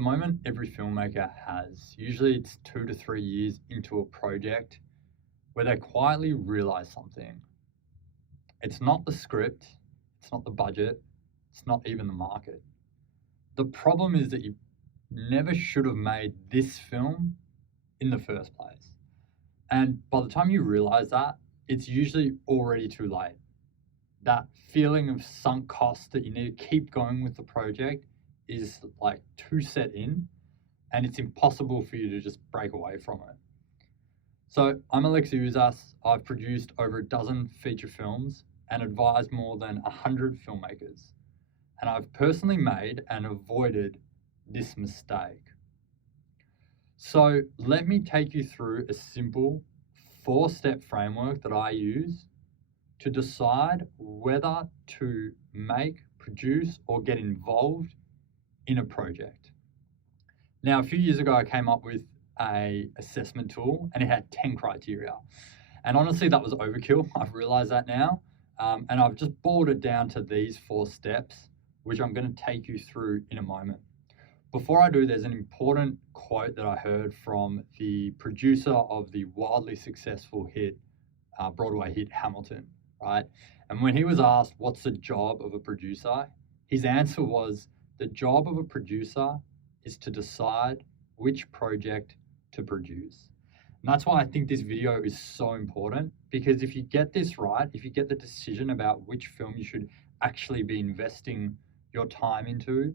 the moment every filmmaker has. Usually it's 2 to 3 years into a project where they quietly realize something. It's not the script, it's not the budget, it's not even the market. The problem is that you never should have made this film in the first place. And by the time you realize that, it's usually already too late. That feeling of sunk cost that you need to keep going with the project is like too set in, and it's impossible for you to just break away from it. So I'm Alexi Uzas. I've produced over a dozen feature films and advised more than 100 filmmakers. And I've personally made and avoided this mistake. So let me take you through a simple 4-step framework that I use to decide whether to make, produce, or get involved in a project. Now, a few years ago, I came up with an assessment tool and it had 10 criteria. And honestly, that was overkill. I've realized that now. And I've just boiled it down to these 4 steps, which I'm going to take you through in a moment. Before I do, there's an important quote that I heard from the producer of the wildly successful Broadway hit Hamilton, right? And when he was asked, what's the job of a producer? His answer was, the job of a producer is to decide which project to produce. And that's why I think this video is so important, because if you get this right, if you get the decision about which film you should actually be investing your time into,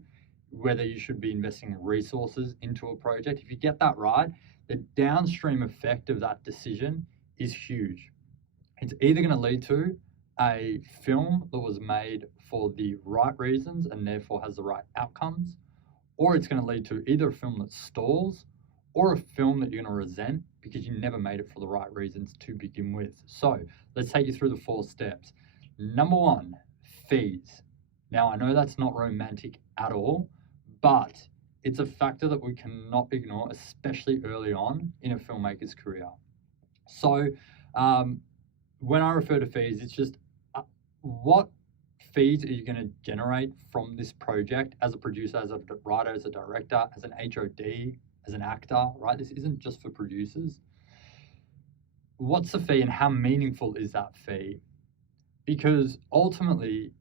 whether you should be investing resources into a project, if you get that right, the downstream effect of that decision is huge. It's either going to lead to a film that was made for the right reasons and therefore has the right outcomes, or it's going to lead to either a film that stalls or a film that you're going to resent because you never made it for the right reasons to begin with. So let's take you through the 4 steps. Number 1, fees. Now, I know that's not romantic at all, but it's a factor that we cannot ignore, especially early on in a filmmaker's career. So when I refer to fees, it's just what fees are you going to generate from this project as a producer, as a writer, as a director, as an HOD, as an actor, right? This isn't just for producers. What's the fee and how meaningful is that fee? Because ultimately,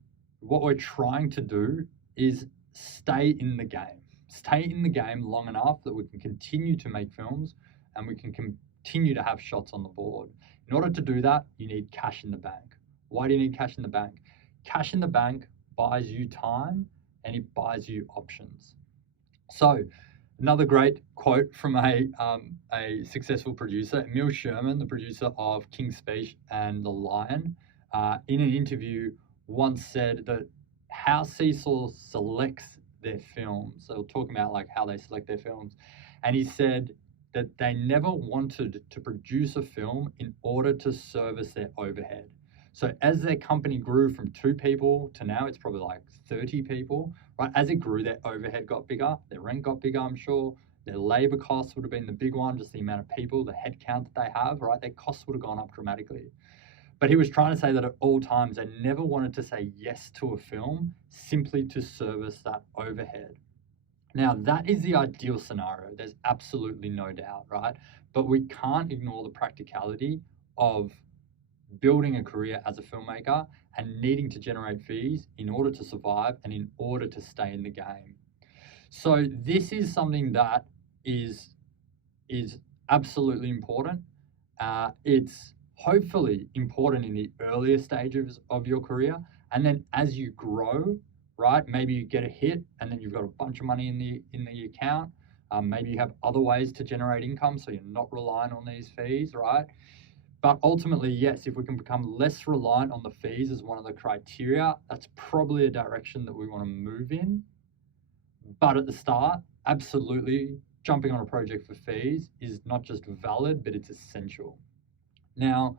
what we're trying to do is stay in the game. Stay in the game long enough that we can continue to make films and we can continue to have shots on the board. In order to do that, you need cash in the bank. Why do you need cash in the bank? Cash in the bank buys you time and it buys you options. So another great quote from a successful producer, Emil Sherman, the producer of King's Speech and The Lion, in an interview once said that how Seesaw selects their films. So talking about like how they select their films. And he said that they never wanted to produce a film in order to service their overhead. So as their company grew from 2 people to now it's probably like 30 people, right? As it grew, their overhead got bigger, their rent got bigger, I'm sure. Their labor costs would have been the big one, just the amount of people, the head count that they have, right? Their costs would have gone up dramatically. But he was trying to say that at all times, they never wanted to say yes to a film simply to service that overhead. Now, that is the ideal scenario. There's absolutely no doubt, right? But we can't ignore the practicality of building a career as a filmmaker and needing to generate fees in order to survive and in order to stay in the game. So this is something that is absolutely important. It's hopefully important in the earlier stages of your career. And then as you grow, right, maybe you get a hit and then you've got a bunch of money in the account. Maybe you have other ways to generate income, so you're not relying on these fees, right? But ultimately, yes, if we can become less reliant on the fees as one of the criteria, that's probably a direction that we want to move in. But at the start, absolutely, jumping on a project for fees is not just valid, but it's essential. Now,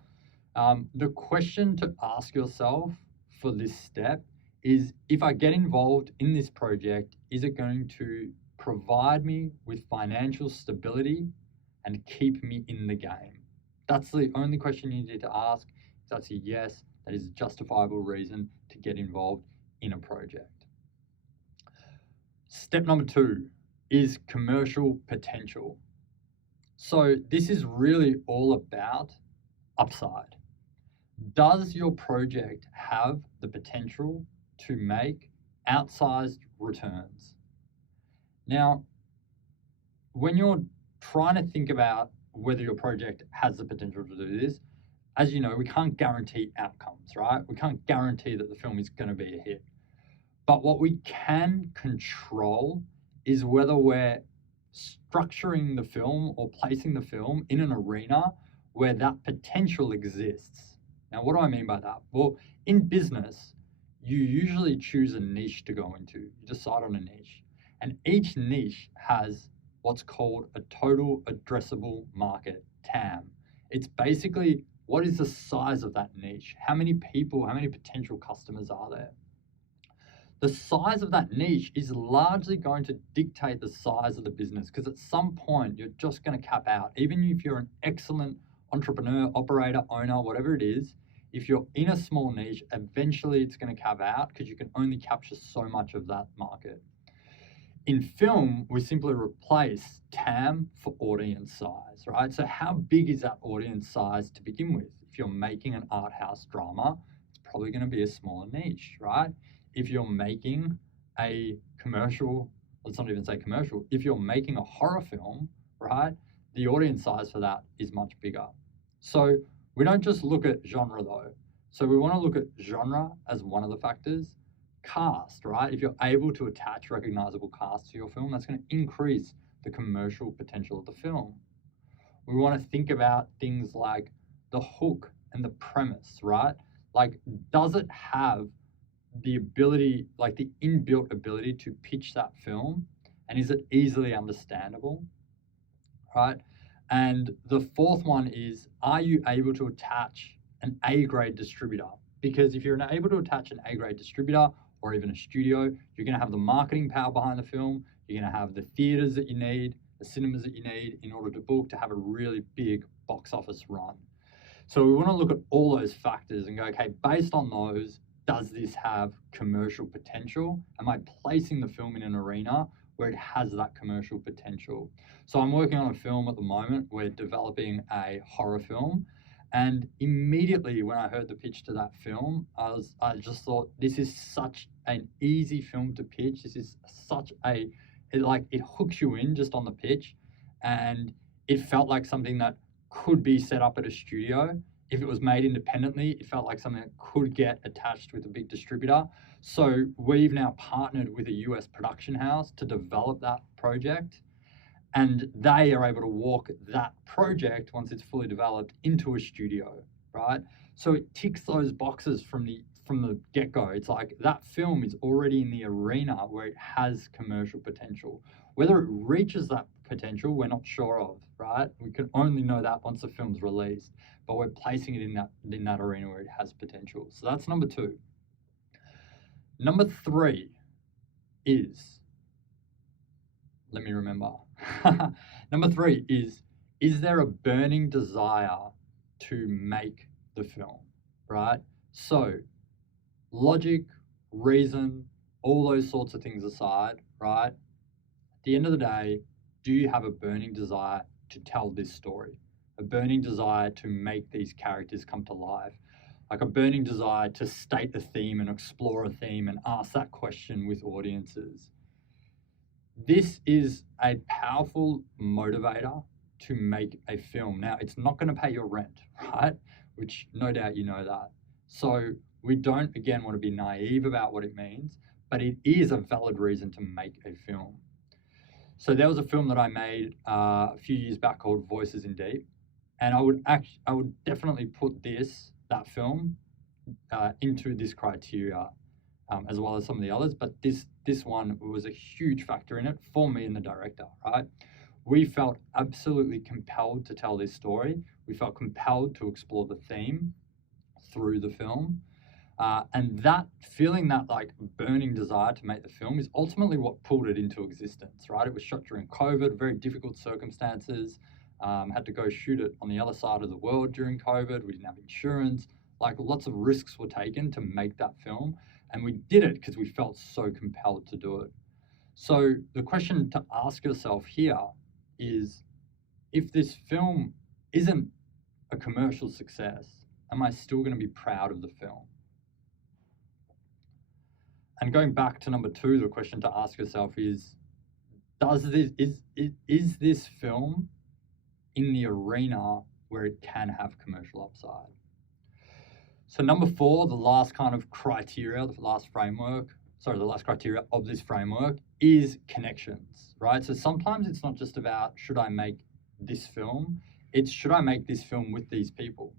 the question to ask yourself for this step is, if I get involved in this project, is it going to provide me with financial stability and keep me in the game? That's the only question you need to ask. If that's a yes, that is a justifiable reason to get involved in a project. Step number 2, is commercial potential. So this is really all about upside. Does your project have the potential to make outsized returns? Now, when you're trying to think about whether your project has the potential to do this, as you know, we can't guarantee outcomes, right? We can't guarantee that the film is going to be a hit. But what we can control is whether we're structuring the film or placing the film in an arena where that potential exists. Now, what do I mean by that? Well, in business, you usually choose a niche to go into. You decide on a niche. And each niche has what's called a total addressable market, TAM. It's basically what is the size of that niche? How many people, how many potential customers are there? The size of that niche is largely going to dictate the size of the business, because at some point you're just going to cap out. Even if you're an excellent entrepreneur, operator, owner, whatever it is, if you're in a small niche, eventually it's going to cap out because you can only capture so much of that market. In film, we simply replace TAM for audience size, right? So how big is that audience size to begin with? If you're making an art house drama, it's probably going to be a smaller niche, right? If you're making a commercial, let's not even say commercial, if you're making a horror film, right, the audience size for that is much bigger. So we don't just look at genre though. So we want to look at genre as one of the factors. Cast, right? If you're able to attach recognizable cast to your film, that's going to increase the commercial potential of the film. We want to think about things like the hook and the premise, right? Like, does it have the ability, like the inbuilt ability to pitch that film? And is it easily understandable, right? And the fourth one is, are you able to attach an A-grade distributor? Because if you're able to attach an A-grade distributor or even a studio, you're going to have the marketing power behind the film. You're going to have the theaters that you need, the cinemas that you need in order to have a really big box office run. So we want to look at all those factors and go, okay, based on those, does this have commercial potential? Am I placing the film in an arena where it has that commercial potential? So I'm working on a film at the moment. We're developing a horror film. And immediately when I heard the pitch to that film, I just thought, this is such an easy film to pitch. This is such it hooks you in just on the pitch. And it felt like something that could be set up at a studio. If it was made independently, it felt like something that could get attached with a big distributor. So we've now partnered with a US production house to develop that project. And they are able to walk that project, once it's fully developed, into a studio, right? So it ticks those boxes from the get-go. It's like that film is already in the arena where it has commercial potential. Whether it reaches that potential, we're not sure of, right? We can only know that once the film's released, but we're placing it in that arena where it has potential. So that's number 2. Number 3 is, let me remember. Number 3 is there a burning desire to make the film, right? So logic, reason, all those sorts of things aside, right? At the end of the day, do you have a burning desire to tell this story? A burning desire to make these characters come to life? Like a burning desire to state a theme and explore a theme and ask that question with audiences? This is a powerful motivator to make a film. Now, it's not going to pay your rent, right? Which no doubt you know that. So we don't, again, want to be naive about what it means, but it is a valid reason to make a film. So there was a film that I made a few years back called Voices in Deep, and I would definitely put that film into this criteria, as well as some of the others, but this one was a huge factor in it for me and the director, right? We felt absolutely compelled to tell this story. We felt compelled to explore the theme through the film. And that feeling, that like burning desire to make the film, is ultimately what pulled it into existence, right? It was shot during COVID, very difficult circumstances. Had to go shoot it on the other side of the world during COVID. We didn't have insurance. Like, lots of risks were taken to make that film. And we did it because we felt so compelled to do it. So the question to ask yourself here is, if this film isn't a commercial success, am I still going to be proud of the film? And going back to number two, the question to ask yourself is, is this film in the arena where it can have commercial upside? So number four, the last kind of criteria, the last criteria of this framework is connections, right? So sometimes it's not just about, should I make this film? It's, should I make this film with these people?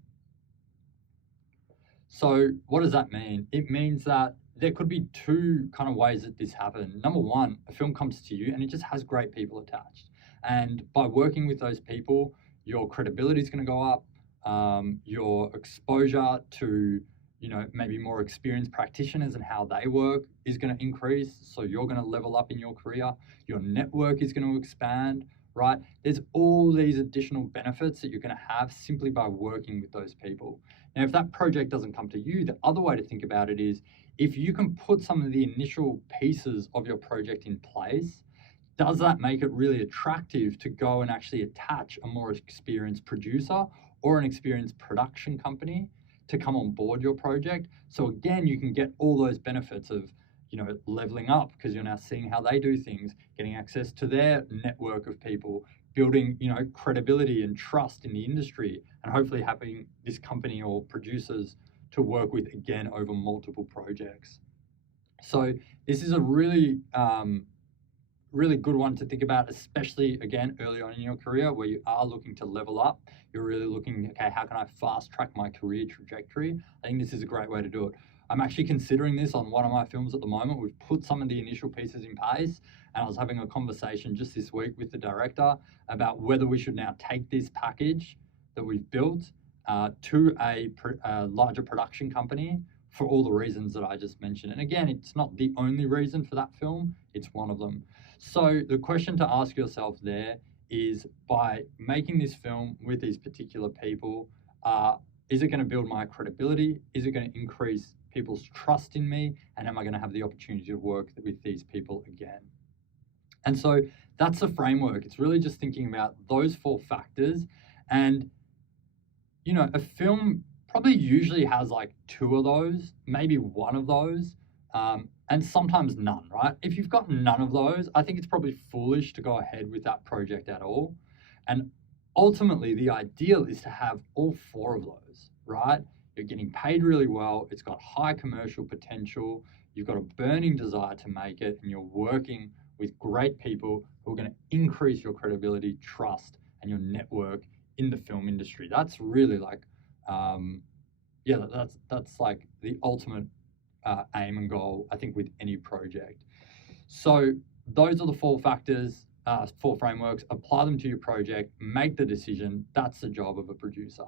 So what does that mean? It means that there could be two kind of ways that this happens. Number one, a film comes to you and it just has great people attached. And by working with those people, your credibility is going to go up. Your exposure to, maybe more experienced practitioners and how they work is going to increase. So you're going to level up in your career. Your network is going to expand, right? There's all these additional benefits that you're going to have simply by working with those people. Now, if that project doesn't come to you, the other way to think about it is, if you can put some of the initial pieces of your project in place, does that make it really attractive to go and actually attach a more experienced producer or an experienced production company to come on board your project? So again, you can get all those benefits of, leveling up because you're now seeing how they do things, getting access to their network of people, building, credibility and trust in the industry, and hopefully having this company or producers to work with again over multiple projects. So this is a really, really good one to think about, especially again early on in your career where you are looking to level up. You're really looking, okay, how can I fast track my career trajectory? I think this is a great way to do it. I'm actually considering this on one of my films at the moment. We've put some of the initial pieces in place, and I was having a conversation just this week with the director about whether we should now take this package that we've built to a larger production company for all the reasons that I just mentioned. And again, it's not the only reason for that film, it's one of them. So the question to ask yourself there is, by making this film with these particular people, is it going to build my credibility? Is it going to increase people's trust in me? And am I going to have the opportunity to work with these people again? And so that's the framework. It's really just thinking about those four factors. And, a film probably usually has like two of those, maybe one of those. And sometimes none, right? If you've got none of those, I think it's probably foolish to go ahead with that project at all. And ultimately, the ideal is to have all four of those, right? You're getting paid really well, it's got high commercial potential, you've got a burning desire to make it, and you're working with great people who are going to increase your credibility, trust, and your network in the film industry. That's really like, that's like the ultimate aim and goal, I think, with any project. So those are the four factors, four frameworks. Apply them to your project, make the decision. That's the job of a producer.